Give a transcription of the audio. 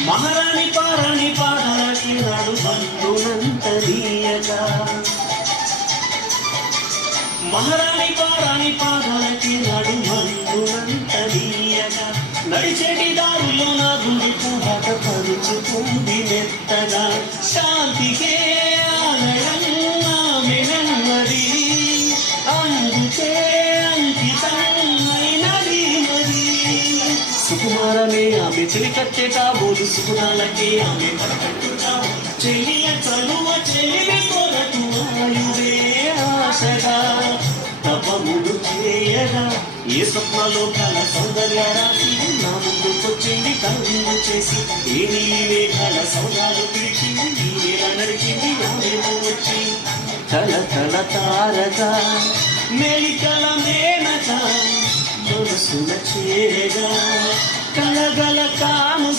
మహారాణి పారాణి పాదాలకి నాడు బంధునంతరీయగా, మహారాణి పారాణి పాదాలకి నాడు బంధునంతరీయగా, నడిచేటి దారుల్లో నా గుండెకు బాట పరుచుకుంది మెత్తగా. శాంతికే ఆలయం ఆమె నెమ్మది, అందుకే అంకితమైనది మరి. సుకుమారమే ఆమె చెలికట్టె కాబోలు, సుకునాలకే ఆమె పడకట్టుగా. చెలియ చలువ చెలివి కొరకు ఆయువే ఆశగా, తపములు చేయగా ఏ స్వప్నలో కల సౌందర్య రాసి నా ముందుకొచ్చింది కనువిందు చేసి. ఏ నీలి మేఘాల సౌదాలు పిలిచింది, నీవేళ నడిచింది నావేమో వచ్చి. కల కల తారగా మెలికల మేనక మనసుల చేరగా, కలగల కాము